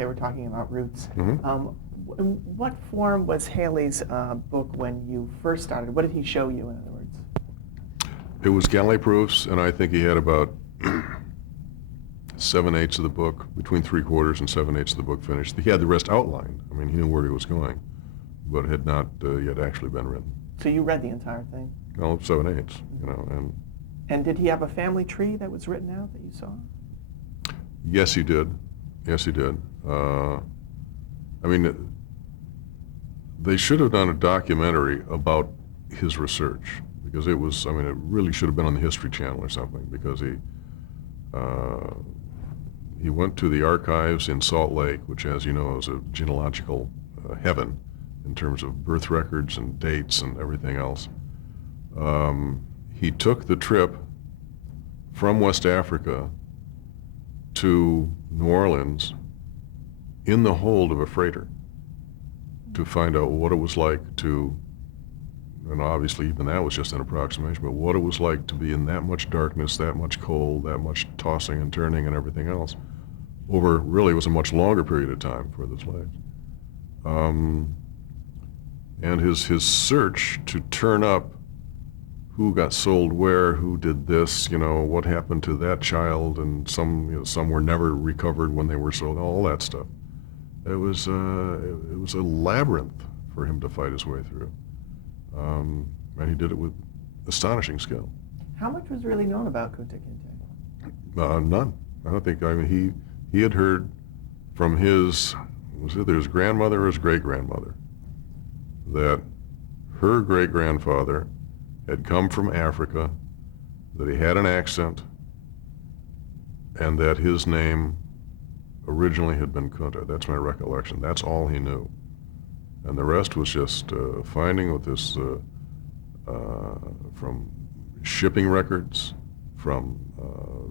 Okay, we're talking about roots. Mhm. In what form was Haley's book when you first started? What did he show you, in other words? It was galley proofs, and I think he had about 7/8 of the book, between 3/4 and 7/8 of the book finished. He had the rest outlined. I mean, he knew where he was going, but had not yet actually been written. So you read the entire thing? Well, 7/8, And did he have a family tree that was written out that you saw? Yes, he did. Yes, he did. I mean, they should have done a documentary about his research, because it was, I mean, it really should have been on the History Channel or something, because he went to the archives in Salt Lake, which, as you know, is a genealogical heaven in terms of birth records and dates and everything else. He took the trip from West Africa to New Orleans in the hold of a freighter to find out what it was like to, and obviously even that was just an approximation, but what it was like to be in that much darkness, that much cold, that much tossing and turning and everything else over, really, it was a much longer period of time for the slaves. And his search to turn up who got sold where, who did this, what happened to that child, and some were never recovered when they were sold, all that stuff. It was a labyrinth for him to fight his way through, and he did it with astonishing skill. How much was really known about Kunta Kinte? None. I don't think. I mean, he had heard from was either his grandmother or his great-grandmother that her great-grandfather had come from Africa, that he had an accent, and that his name originally had been Kunta. That's my recollection. That's all he knew. And the rest was just finding with this from shipping records, from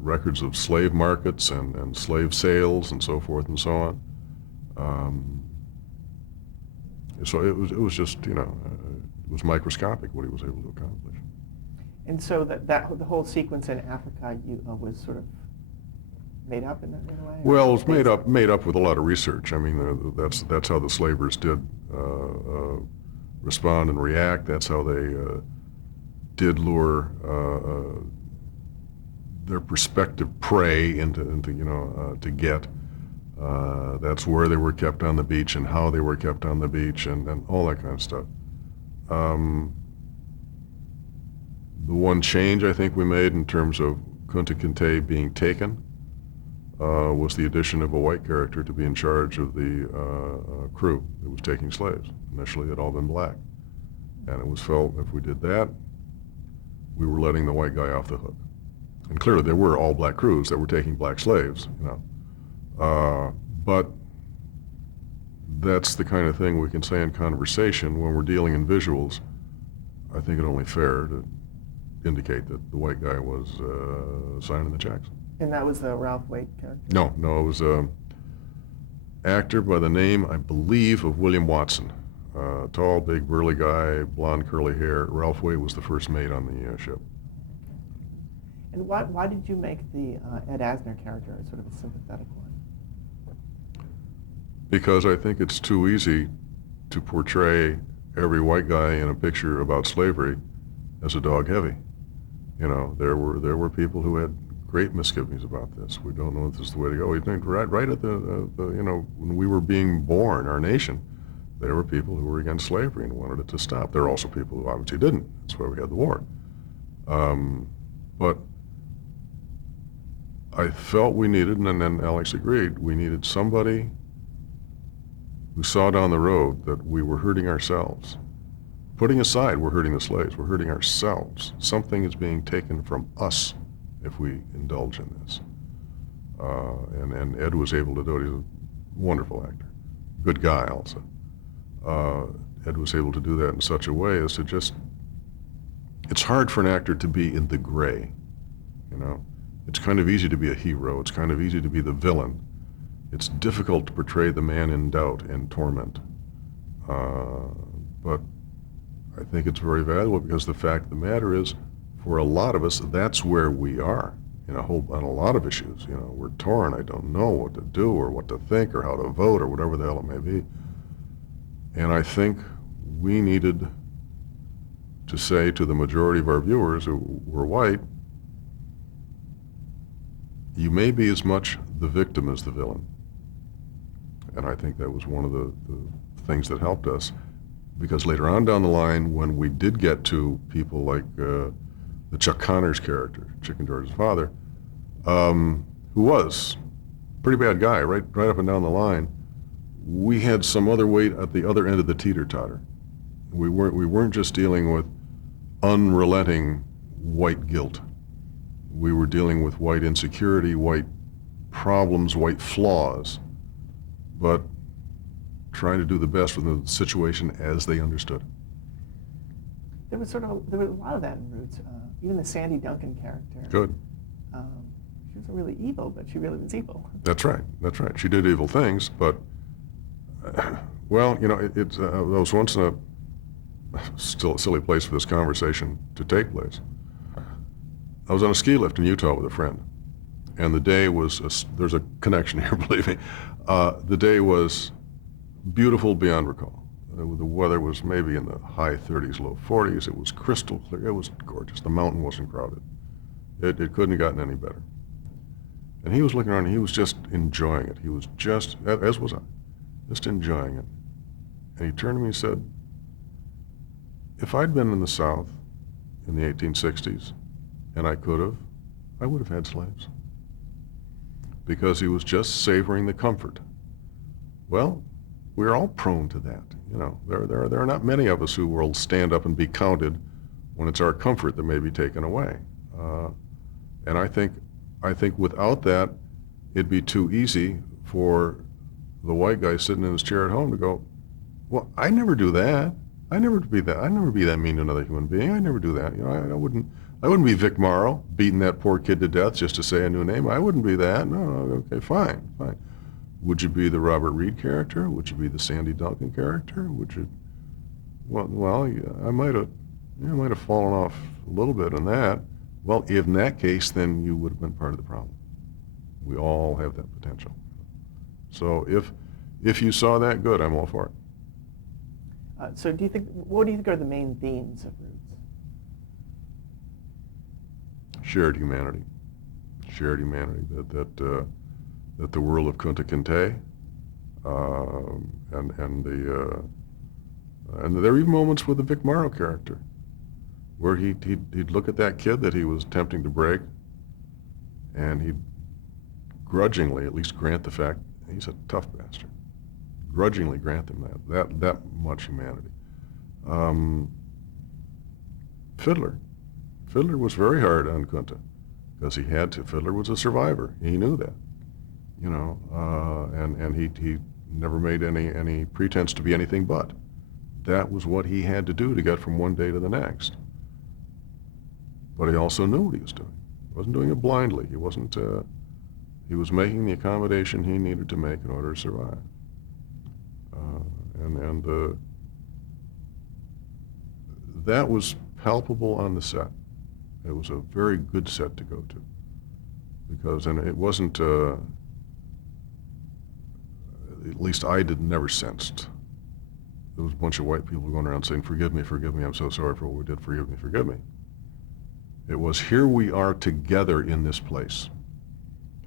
records of slave markets and slave sales and so forth and so on. So it was just, it was microscopic what he was able to accomplish. And so the whole sequence in Africa was sort of made up in a way? Well, it's made up with a lot of research. I mean, that's how the slavers did respond and react. That's how they did lure their prospective prey into to get. That's where they were kept on the beach and how they were kept on the beach and all that kind of stuff. The one change I think we made in terms of Kunta Kinte being taken was the addition of a white character to be in charge of the crew that was taking slaves. Initially, it had all been black. And it was felt if we did that, we were letting the white guy off the hook. And clearly there were all black crews that were taking black slaves, but that's the kind of thing we can say in conversation. When we're dealing in visuals, I think it only fair to indicate that the white guy was signing the checks. And that was the Ralph Waite character? No, it was an actor by the name, I believe, of William Watson. Tall, big, burly guy, blonde, curly hair. Ralph Waite was the first mate on the ship. And why did you make the Ed Asner character sort of a sympathetic one? Because I think it's too easy to portray every white guy in a picture about slavery as a dog heavy. There were people who had great misgivings about this. We don't know if this is the way to go. We think right at the when we were being born, our nation, there were people who were against slavery and wanted it to stop. There were also people who obviously didn't. That's why we had the war. But I felt we needed, and then Alex agreed, we needed somebody who saw down the road that we were hurting ourselves. Putting aside we're hurting the slaves, we're hurting ourselves. Something is being taken from us if we indulge in this. And Ed was able to do it. He's a wonderful actor. Good guy also. Ed was able to do that in such a way as to just, it's hard for an actor to be in the gray, It's kind of easy to be a hero. It's kind of easy to be the villain. It's difficult to portray the man in doubt and torment. But I think it's very valuable because the fact of the matter is, for a lot of us, that's where we are. on a lot of issues. We're torn. I don't know what to do or what to think or how to vote or whatever the hell it may be. And I think we needed to say to the majority of our viewers who were white, you may be as much the victim as the villain. And I think that was one of the things that helped us, because later on down the line, when we did get to people like the Chuck Connors character, Chicken George's father, who was a pretty bad guy right up and down the line, we had some other weight at the other end of the teeter-totter. We weren't just dealing with unrelenting white guilt. We were dealing with white insecurity, white problems, white flaws, but trying to do the best with the situation as they understood. There was a lot of that in Roots. Even the Sandy Duncan character. Good. She wasn't really evil, but she really was evil. That's right. She did evil things, but well, I was once in still a silly place for this conversation to take place. I was on a ski lift in Utah with a friend, and the day was, there's a connection here, believe me. The day was beautiful beyond recall. The weather was maybe in the high 30s, low 40s. It was crystal clear. It was gorgeous. The mountain wasn't crowded. It couldn't have gotten any better. And he was looking around, and he was just enjoying it. He was just, as was I, just enjoying it. And he turned to me and said, if I'd been in the South in the 1860s, and I could have, I would have had slaves. Because he was just savoring the comfort. Well, we're all prone to that. There are not many of us who will stand up and be counted when it's our comfort that may be taken away. And I think without that, it'd be too easy for the white guy sitting in his chair at home to go, well, I never do that. I never be that mean to another human being. I never do that. I wouldn't be Vic Morrow beating that poor kid to death just to say a new name. I wouldn't be that. No, okay, fine. Would you be the Robert Reed character? Would you be the Sandy Duncan character? Would you? Well, I might have fallen off a little bit on that. Well, in that case, then you would have been part of the problem. We all have that potential. So if you saw that, good, I'm all for it. So what do you think are the main themes of Roots? Shared humanity. That the world of Kunta Kinte, and there were even moments with the Vic Morrow character, where he'd look at that kid that he was attempting to break, and he'd grudgingly at least grant the fact he's a tough bastard. Grudgingly grant him that much humanity. Fiddler was very hard on Kunta because he had to. Fiddler was a survivor. He knew that, and he never made any pretense to be anything but. That was what he had to do to get from one day to the next. But he also knew what he was doing. He wasn't doing it blindly. He wasn't. He was making the accommodation he needed to make in order to survive. And that was palpable on the set. It was a very good set to go to, because it wasn't, at least I never sensed, there was a bunch of white people going around saying, forgive me, I'm so sorry for what we did, forgive me. It was, here we are together in this place.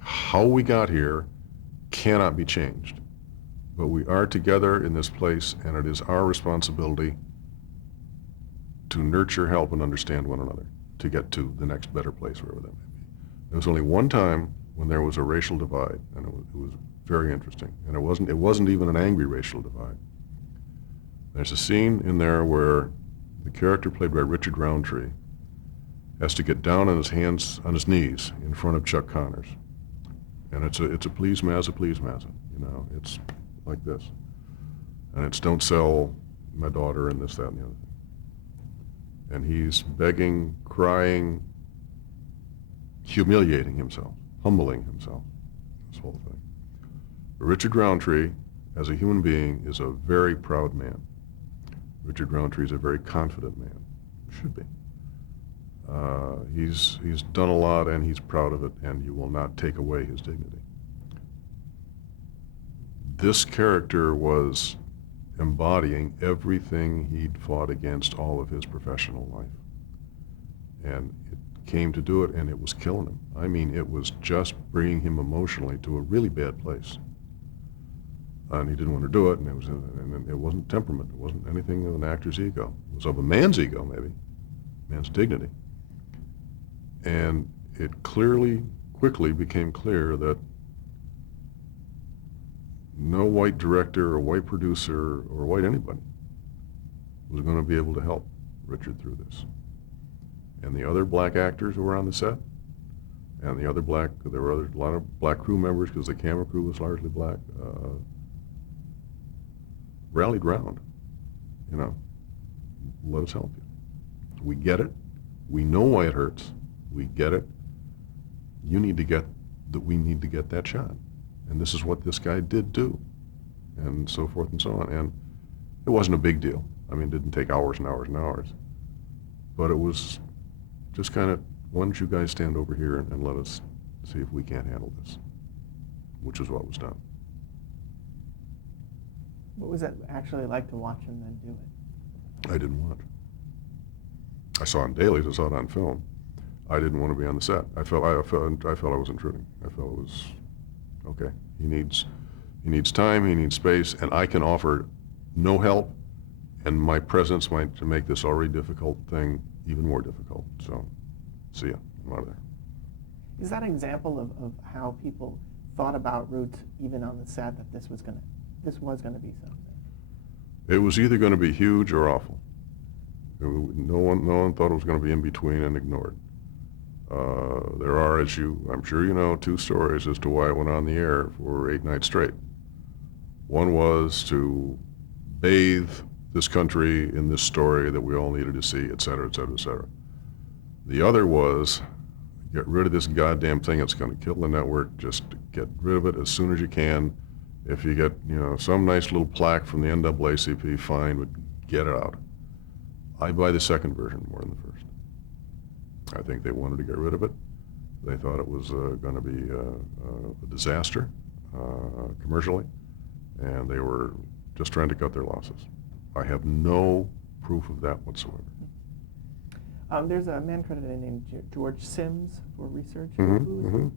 How we got here cannot be changed. But we are together in this place, and it is our responsibility to nurture, help, and understand one another to get to the next better place, wherever that may be. There was only one time when there was a racial divide, and it was very interesting. And it wasn't even an angry racial divide. There's a scene in there where the character played by Richard Roundtree has to get down on his hands, on his knees, in front of Chuck Connors. And it's a please massa, it's like this. And it's don't sell my daughter and this, that, and the other thing. And he's begging, crying, humiliating himself, humbling himself, this whole thing. But Richard Roundtree, as a human being, is a very proud man. Richard Roundtree is a very confident man, should be. He's done a lot, and he's proud of it, and you will not take away his dignity. This character was embodying everything he'd fought against all of his professional life. And it came to do it, and it was killing him. I mean, it was just bringing him emotionally to a really bad place. And he didn't want to do it, and it wasn't temperament. It wasn't anything of an actor's ego. It was of a man's ego, maybe, man's dignity. And it quickly became clear that no white director or white producer or white anybody was going to be able to help Richard through this. And the other black actors who were on the set, and there were a lot of black crew members because the camera crew was largely black, rallied round, let us help you. We get it. We know why it hurts. We get it. We need to get that shot. And this is what this guy did do, and so forth and so on. And it wasn't a big deal. I mean, it didn't take hours and hours and hours. But it was just kind of, why don't you guys stand over here and let us see if we can't handle this, which is what was done. What was it actually like to watch him then do it? I didn't want it. I saw it on dailies. I saw it on film. I didn't want to be on the set. I felt I was intruding. I felt it was, okay, he needs time, he needs space, and I can offer no help, and my presence might to make this already difficult thing even more difficult. So, see ya, I'm out of there. Is that an example of how people thought about Roots even on the set, that this was going to be something? It was either going to be huge or awful. No one thought it was going to be in between and ignored. There are, I'm sure you know, two stories as to why it went on the air for 8 nights straight. One was to bathe this country in this story that we all needed to see, et cetera, et cetera, et cetera. The other was, get rid of this goddamn thing. It's going to kill the network. Just get rid of it as soon as you can. If you get, some nice little plaque from the NAACP, fine, but get it out. I buy the second version more than the first. I think they wanted to get rid of it. They thought it was going to be a disaster commercially, and they were just trying to cut their losses. I have no proof of that whatsoever. There's a man credited named George Sims for research. Mm-hmm.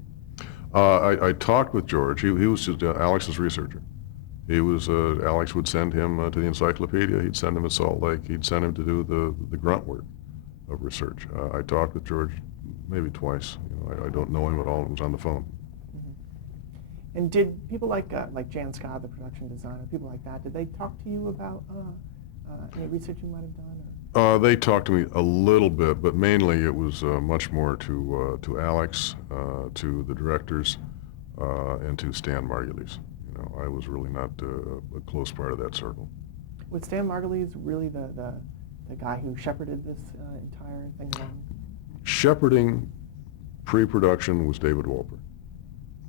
I talked with George. He was just Alex's researcher. He was Alex would send him to the encyclopedia. He'd send him to Salt Lake. He'd send him to do the grunt work of research. I talked with George maybe twice. I don't know him at all. It was on the phone. Mm-hmm. And did people like Jan Scott, the production designer, people like that, did they talk to you about any research you might have done? Or? They talked to me a little bit, but mainly it was much more to Alex, to the directors, and to Stan Margulies. I was really not a close part of that circle. Was Stan Margulies really the guy who shepherded this entire thing along? Shepherding pre-production was David Wolper.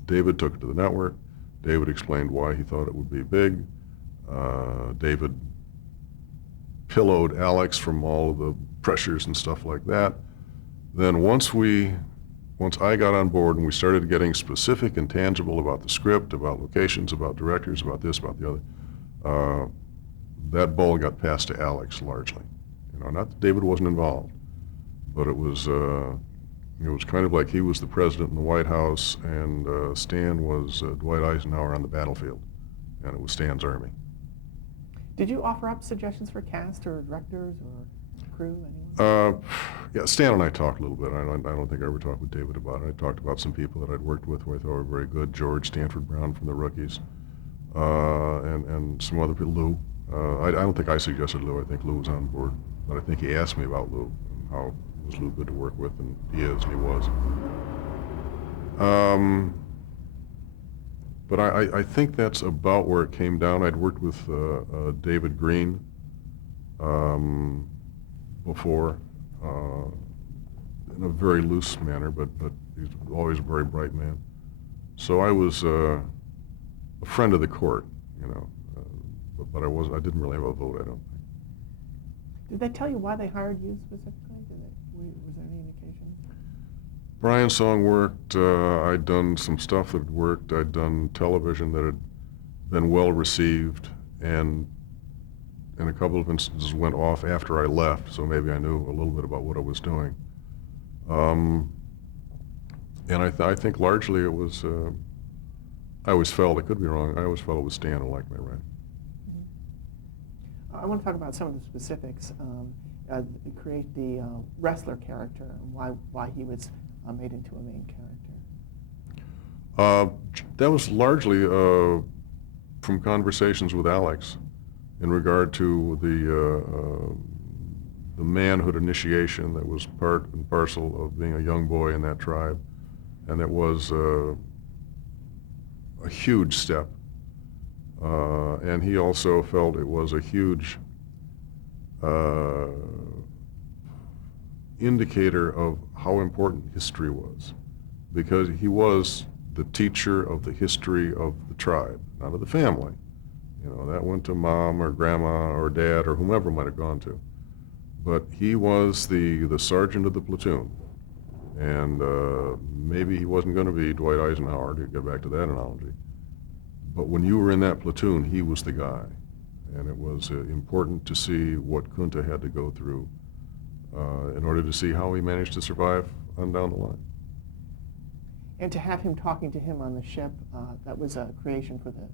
David took it to the network. David explained why he thought it would be big. David pillowed Alex from all of the pressures and stuff like that. Then once I got on board and we started getting specific and tangible about the script, about locations, about directors, about this, about the other, that ball got passed to Alex largely. Not that David wasn't involved, but it was kind of like he was the president in the White House and Stan was Dwight Eisenhower on the battlefield, and it was Stan's army. Did you offer up suggestions for cast or directors or crew, anyone? Yeah, Stan and I talked a little bit. I don't think I ever talked with David about it. I talked about some people that I'd worked with who I thought were very good. George Stanford Brown from the Rookies, and some other people. Lou. I don't think I suggested Lou. I think Lou was on board. But I think he asked me about Lou and how was Lou good to work with, and he is, and he was. But I think that's about where it came down. I'd worked with David Green before in a very loose manner, but he's always a very bright man. So I was a friend of the court, but I didn't really have a vote, I don't think. Did they tell you why they hired you specifically? Was there any indication? Brian's song worked. I'd done some stuff that worked. I'd done television that had been well received, and in a couple of instances went off after I left, so maybe I knew a little bit about what I was doing. And I think largely it was, I always felt, I could be wrong, I always felt it was Stan who liked my writing. I want to talk about some of the specifics. Create the wrestler character and why he was made into a main character. That was largely from conversations with Alex in regard to the manhood initiation that was part and parcel of being a young boy in that tribe, and it was a huge step. And he also felt it was a huge indicator of how important history was, because he was the teacher of the history of the tribe, not of the family. You know, that went to mom or grandma or dad or whomever might have gone to. But he was the sergeant of the platoon. And maybe he wasn't going to be Dwight Eisenhower, to get back to that analogy. But when you were in that platoon, he was the guy. And it was important to see what Kunta had to go through in order to see how he managed to survive on down the line. And to have him talking to him on the ship, that was a creation for the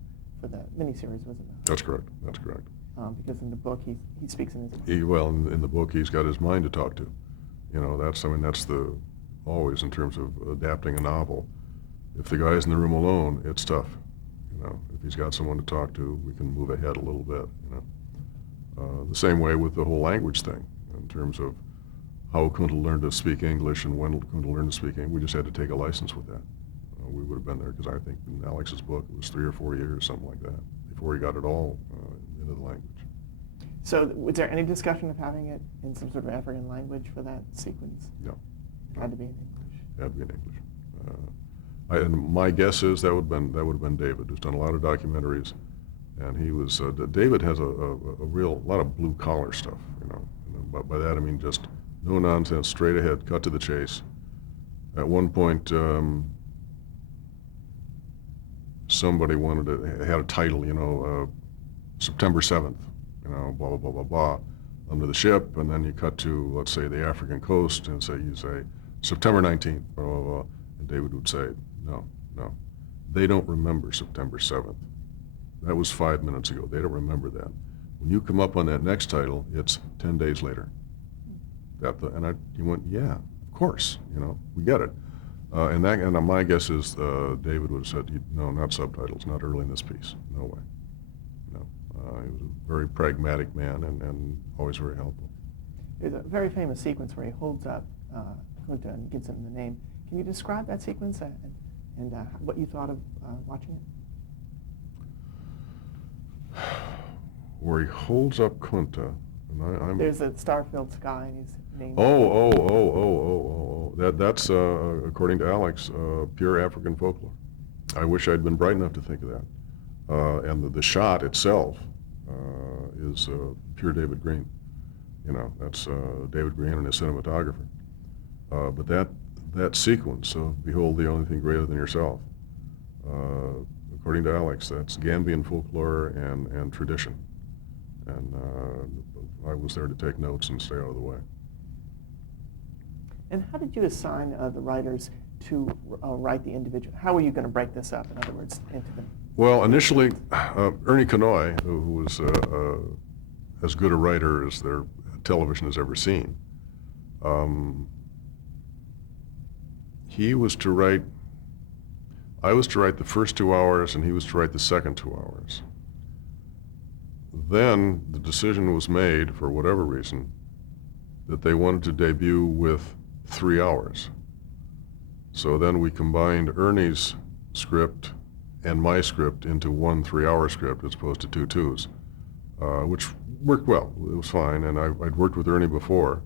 miniseries, wasn't it? That's correct. That's correct. Because in the book, he speaks in his... Well, in the book, he's got his mind to talk to. You know, that's always in terms of adapting a novel. If the guy's in the room alone, it's tough. You know, if he's got someone to talk to, we can move ahead a little bit, you know. The same way with the whole language thing, in terms of how Kunta learned to speak English and when Kunta learned to speak English. We just had to take a license with that. We would have been there, because I think in Alex's book it was 3 or 4 years, something like that, before he got it all into the language. So was there any discussion of having it in some sort of African language for that sequence? No. It had to be in English. It had to be in English. And my guess is that would have been David, who's done a lot of documentaries, and he was David has a lot of blue collar stuff, you know. By that I mean just no nonsense, straight ahead, cut to the chase. At one point, somebody had a title, you know, September 7th, you know, blah, blah, blah, blah, blah, under the ship, and then you cut to, let's say, the African coast, and you say, September 19th, blah, blah, blah, and David would say, no, they don't remember September 7th. That was 5 minutes ago. They don't remember that. When you come up on that next title, it's 10 days later. You went, yeah, of course, you know, we get it. And my guess is David would have said, no, not subtitles, not early in this piece, no way. No, he was a very pragmatic man and always very helpful. There's a very famous sequence where he holds up Kunta and gives him the name. Can you describe that sequence and what you thought of watching it? Where he holds up Kunta, and there's a star-filled sky and his name. Oh. That's according to Alex, pure African folklore. I wish I'd been bright enough to think of that. And the shot itself is pure David Green. You know, that's David Green and his cinematographer. But that sequence of "Behold the only thing greater than yourself," according to Alex, that's Gambian folklore and tradition. And I was there to take notes and stay out of the way. And how did you assign the writers to write the individual? How were you going to break this up, in other words, into them? Well, initially, Ernie Kanoy, who was as good a writer as their television has ever seen, I was to write the first 2 hours, and he was to write the second 2 hours. Then the decision was made, for whatever reason, that they wanted to debut with 3 hours. So then we combined Ernie's script and my script into one 3-hour script as opposed to 2 2s, which worked well. It was fine, and I'd worked with Ernie before.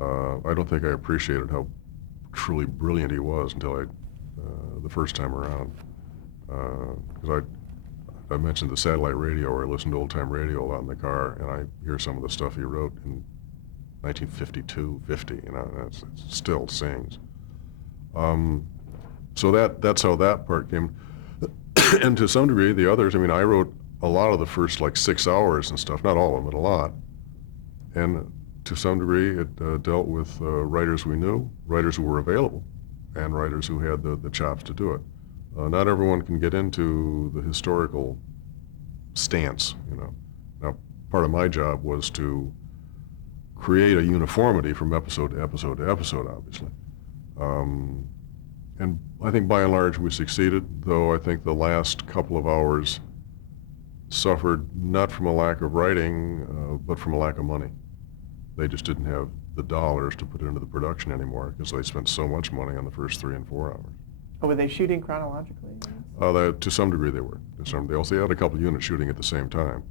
I don't think I appreciated how truly brilliant he was until the first time around. Because I mentioned the satellite radio, where I listened to old-time radio a lot in the car, and I hear some of the stuff he wrote in 1952, 50, you know, and it still sings. So that's how that part came. And to some degree, the others, I mean, I wrote a lot of the first like 6 hours and stuff, not all of them, but a lot. And to some degree, it dealt with writers we knew, writers who were available, and writers who had the chops to do it. Not everyone can get into the historical stance, you know. Now, part of my job was to create a uniformity from episode to episode to episode, obviously. And I think by and large we succeeded, though I think the last couple of hours suffered not from a lack of writing, but from a lack of money. They just didn't have the dollars to put into the production anymore because they spent so much money on the first 3 and 4 hours. Oh, were they shooting chronologically? To some degree they were. They also had a couple of units shooting at the same time.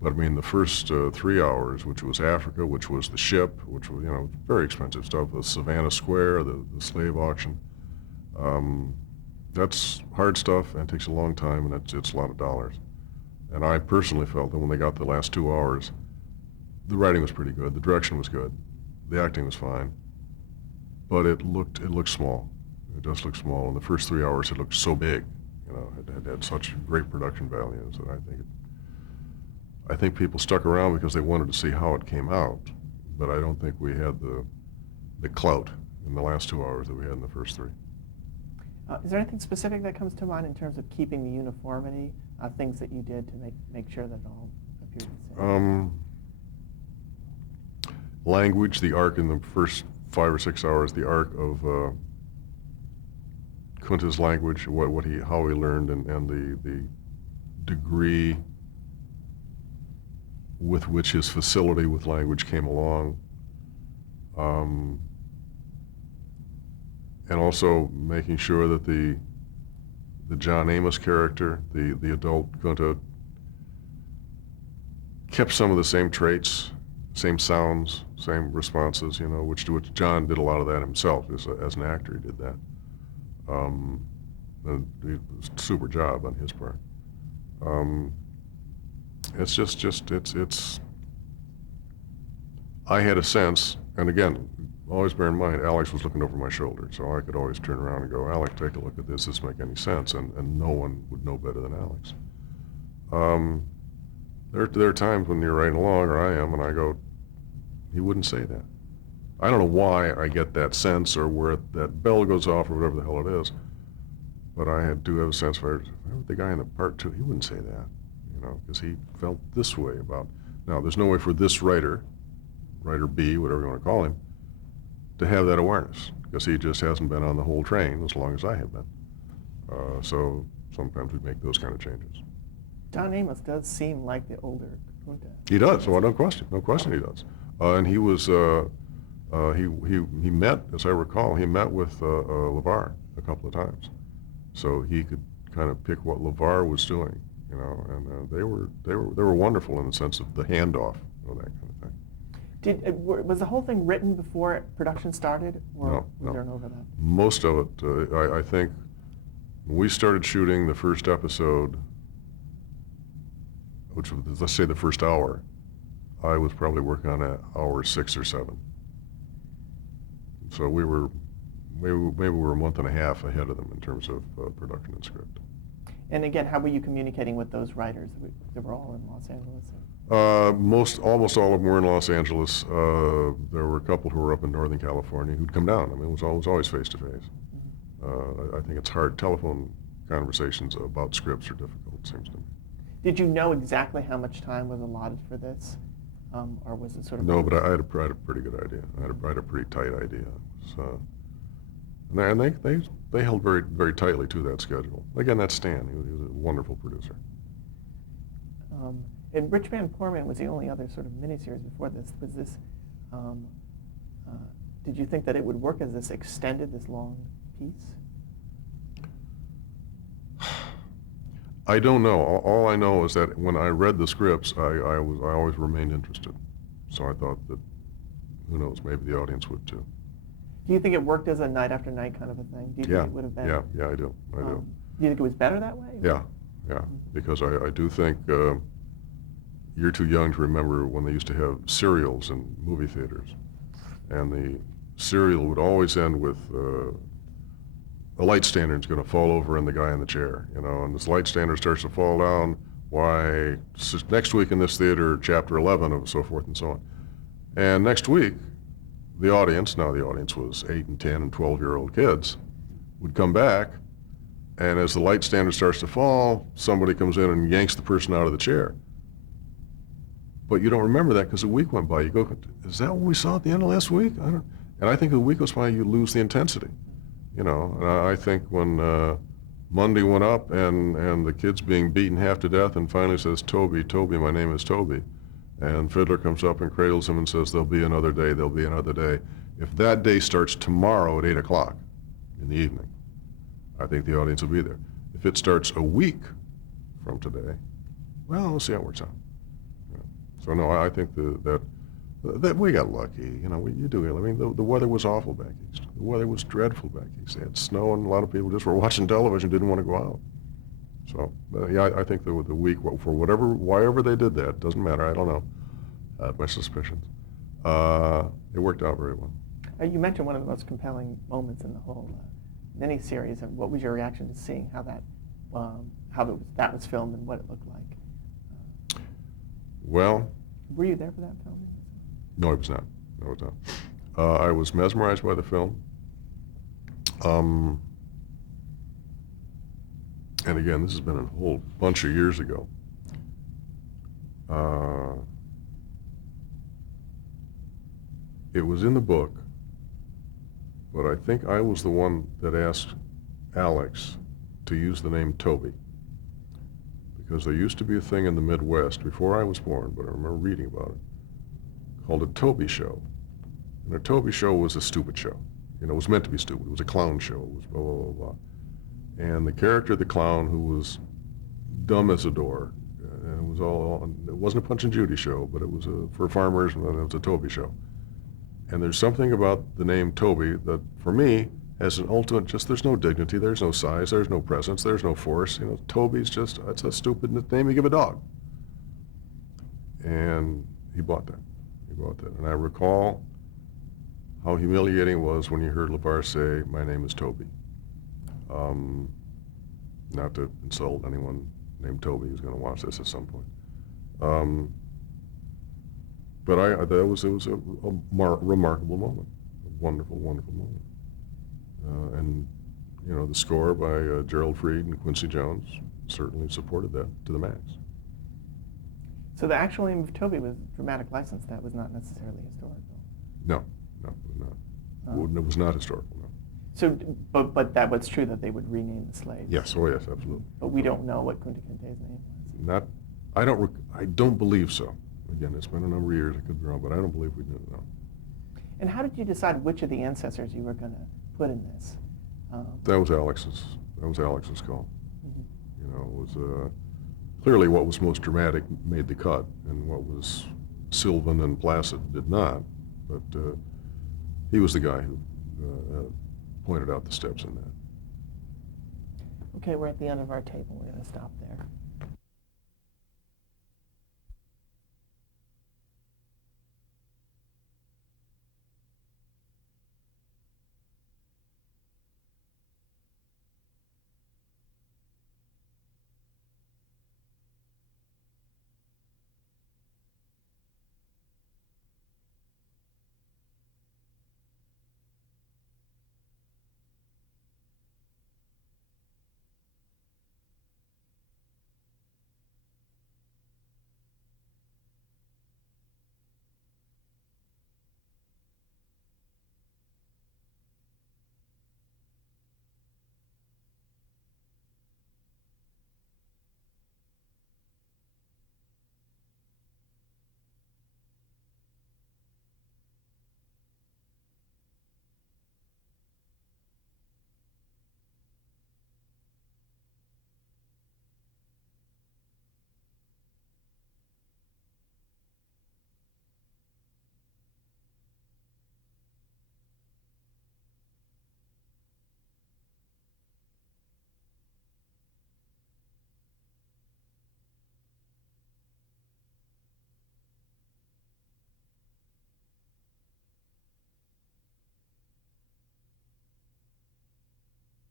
But I mean, the first 3 hours, which was Africa, which was the ship, which was, you know, very expensive stuff, the Savannah Square, the slave auction, that's hard stuff and takes a long time, and it's a lot of dollars. And I personally felt that when they got the last 2 hours, the writing was pretty good, the direction was good, the acting was fine, but it looked small. It does look small. In the first 3 hours, it looked so big. You know, it had such great production values that I think people stuck around because they wanted to see how it came out, but I don't think we had the clout in the last 2 hours that we had in the first 3. Is there anything specific that comes to mind in terms of keeping the uniformity, things that you did to make sure that it all appeared the same? Language, the arc in the first 5 or 6 hours, the arc of Kunta's language, how he learned, and the degree with which his facility with language came along, and also making sure that the John Amos character, the adult Kunta, kept some of the same traits, same sounds, same responses, you know, which John did a lot of that himself as an actor. He did that. And it was a super job on his part. It's I had a sense, and again, always bear in mind, Alex was looking over my shoulder, so I could always turn around and go, Alex, take a look at this, does this make any sense? And no one would know better than Alex. There are times when you're writing along, or I am, and I go, he wouldn't say that. I don't know why I get that sense or where that bell goes off or whatever the hell it is, but I do have a sense for the guy in the part 2, he wouldn't say that, you know, because he felt this way about, now there's no way for this writer B, whatever you want to call him, to have that awareness, because he just hasn't been on the whole train as long as I have been. So sometimes we make those kind of changes. John Amos does seem like the older Kunta. He does, so no question he does. And he was, he met, as I recall, he met with LeVar a couple of times. So he could kind of pick what LeVar was doing, you know, and they were wonderful in the sense of the handoff, you know, that kind of thing. Was the whole thing written before production started, or No. was there an overlap? Most of it, I think, when we started shooting the first episode, which was, let's say, the first hour, I was probably working on hour 6 or 7. So maybe we were a month and a half ahead of them in terms of production and script. And again, how were you communicating with those writers? They were all in Los Angeles. Almost all of them were in Los Angeles. There were a couple who were up in Northern California who'd come down. I mean, it was always face to face. I think it's hard. Telephone conversations about scripts are difficult, it seems to me. Did you know exactly how much time was allotted for this, or was it sort of? No, but I had a pretty good idea. I had a pretty tight idea. So, and they held very, very tightly to that schedule. Again, that's Stan. He was a wonderful producer. And Rich Van Poor Man was the only other sort of miniseries before this. Was this? Did you think that it would work as this long piece? I don't know. All I know is that when I read the scripts, I always remained interested. So I thought that, who knows, maybe the audience would too. Do you think it worked as a night after night kind of a thing? Do you think it would have been? Yeah, I do. Do you think it was better that way? Yeah, because I do think you're too young to remember when they used to have serials in movie theaters, and the serial would always end with a light standard's going to fall over on the guy in the chair, you know, and this light standard starts to fall down. Why, next week in this theater, chapter 11 of so forth and so on. And next week, the audience, now the audience was 8 and 10 and 12-year-old kids, would come back, and as the light standard starts to fall, somebody comes in and yanks the person out of the chair. But you don't remember that because a week went by. You go, is that what we saw at the end of last week? And I think a week goes by, you lose the intensity. You know, and I think when Monday went up and the kid's being beaten half to death and finally says, Toby, Toby, my name is Toby. And Fiddler comes up and cradles him and says, there'll be another day, there'll be another day. If that day starts tomorrow at 8 o'clock in the evening, I think the audience will be there. If it starts a week from today, well, we'll see how it works out. You know, so no, I think that we got lucky. You know, you do. I mean, the weather was awful back east. The weather was dreadful back east. They had snow, and a lot of people just were watching television, didn't want to go out. So, yeah, I think the week, for whatever they did that, doesn't matter, I don't know. I have my suspicions. It worked out very well. You mentioned one of the most compelling moments in the whole miniseries, and what was your reaction to seeing how that was filmed and what it looked like? Well, were you there for that filming? No, I was not. No, I was not. I was mesmerized by the film. And again, this has been a whole bunch of years ago. It was in the book, but I think I was the one that asked Alex to use the name Toby, because there used to be a thing in the Midwest before I was born, but I remember reading about it, called a Toby show. And a Toby show was a stupid show. You know, it was meant to be stupid. It was a clown show. It was blah, blah, blah, blah. And the character of the clown, who was dumb as a door, and it wasn't a Punch and Judy show, but it was for farmers, and it was a Toby show. And there's something about the name Toby that, for me, has an ultimate, there's no dignity, there's no size, there's no presence, there's no force. You know, Toby's it's a stupid name you give a dog. And he bought that. And I recall how humiliating it was when you heard LeVar say, my name is Toby. Not to insult anyone named Toby who's going to watch this at some point. But it was a remarkable moment, a wonderful, wonderful moment. And, you know, the score by Gerald Fried and Quincy Jones certainly supported that to the max. So the actual name of Toby was dramatic license. That was not necessarily historical. No, it was not. It was not historical, no. So, but that was true that they would rename the slaves. Yes, oh yes, absolutely. But we don't know what Kunta Kinte's name was. I don't believe so. Again, it's been a number of years, I could be wrong, but I don't believe we did it, no. And how did you decide which of the ancestors you were going to put in this? That was Alex's call. Mm-hmm. You know, it was clearly what was most dramatic made the cut, and what was sylvan and placid did not. But he was the guy who pointed out the steps in that. Okay, we're at the end of our table. We're going to stop there.